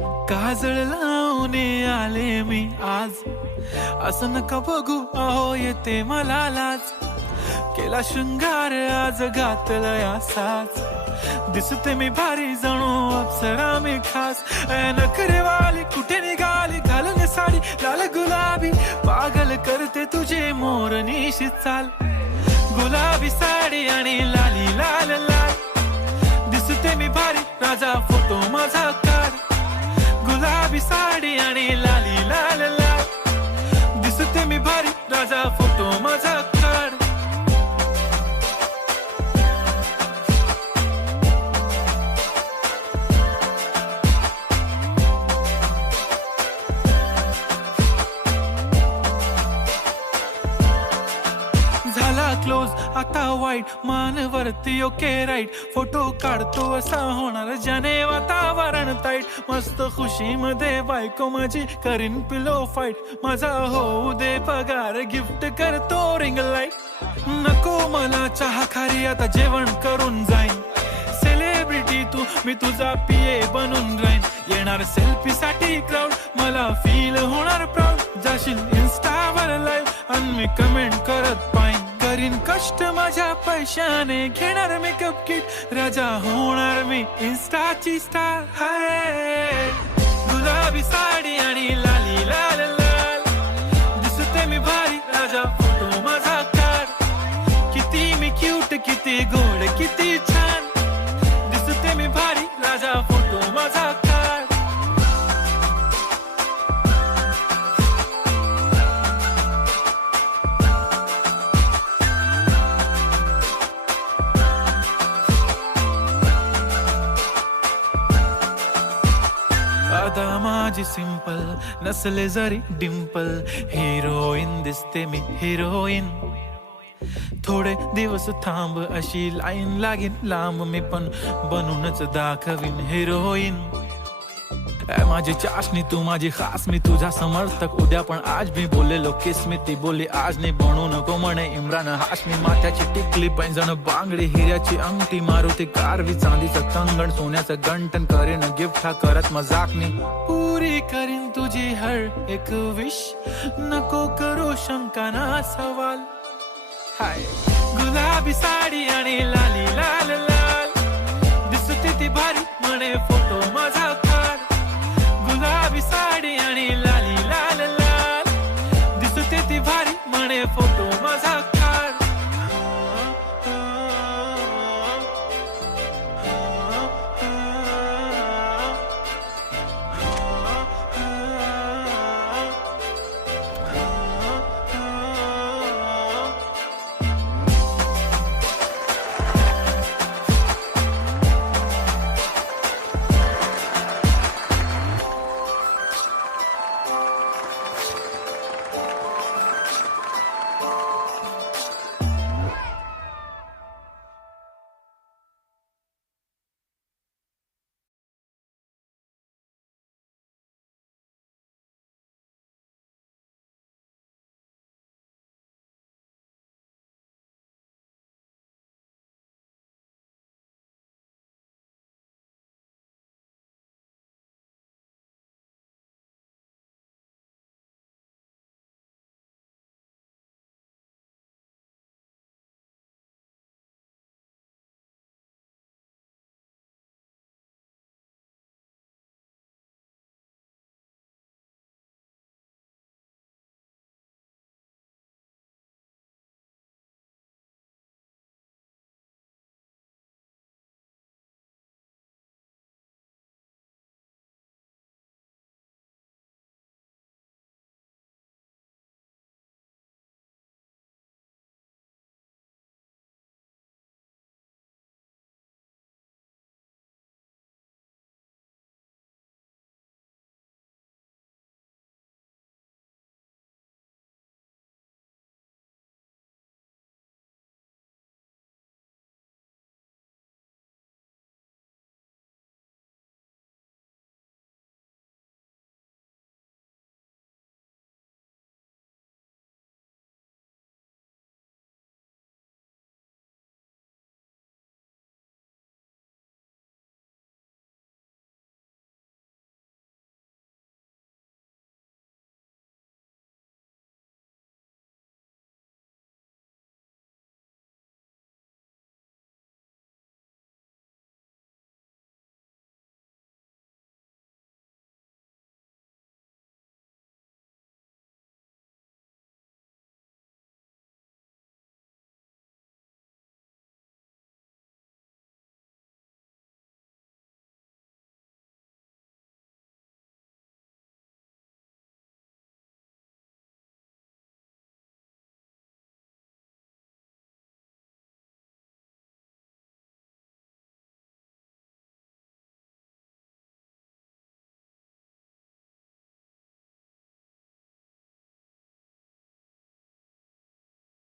काजळ लावून आले मी आज, असं नका बघू अहो येते मला लाज. केला शृंगार आज घातला साज, दिसते मी भारी जणू अप्सरा मी खास. नखरेवाली कुठे निघाली घालून साडी लाल गुलाबी, पागल करते तुझे मोरनीशी चाल. गुलाबी साडी आणि लाली लाल लाल, दिसते मी भारी राजा फोटो माझा काढ. गुलाबी साडी आणि लाली लाल लाल, दिसते मी भारी राजा फोटो माझा काढ. झाला क्लोज आता वाईट, मानवरती ओके राईट. फोटो काढतो असा होणार ज्याने वातावरण ताईट. मस्त खुशी मध्ये बायको माझी करीन पिलो फाईट. माझा होऊ दे पगार गिफ्ट करतो रिंग लाईट. नको मला चहा खारी आता जेवण करून जाईन. सेलिब्रिटी तू मी तुझा पिये बनून राहीन. येणार सेल्फी साठी क्राऊड मला फील होणार प्राऊड. जाशील इन्स्टावर लाईव्ह आणि मी कमेंट करत पाईन. करीन कष्ट माझ्या पैशाने घेणार मेकअप किट. राजा होणार मी इन्स्टाची स्टार. हाय गुलाबी साडी आणि लाली लाल लाल, दिसते मी भारी राजा फोटो माझा काढ. किती मी क्यूट किती गोड किती छान, दिसते मी भारी राजा फोटो माझा काढ. आता माझी सिंपल नसले जरी डिंपल, हिरोईन दिसते मी हिरोईन. थोडे दिवस थांब अशी लाईन लागेल लांब, मी पण बनूनच दाखवीन हिरोईन. माझी चाशनी तू माझी खास, मी तुझा समर्थक उद्या पण आज. मी बोललेलो किस मी ती बोलली आज नाही. बनू नको म्हणे इम्रान हाशमी. माथ्याची टिकली पैंजण बांगडी हिऱ्याची अंगठी, मारुती कारवी चांदीचं कंगण सोन्याचं गंटन. करेन गिफ्ट हा करत मजाक मी, पुरी करीन तुझी हर एक विश. नको करू शंका ना सवाल. हाय गुलाबी साडी आणि लाली लाल लाल, दिसते ती भारी म्हणे फोटो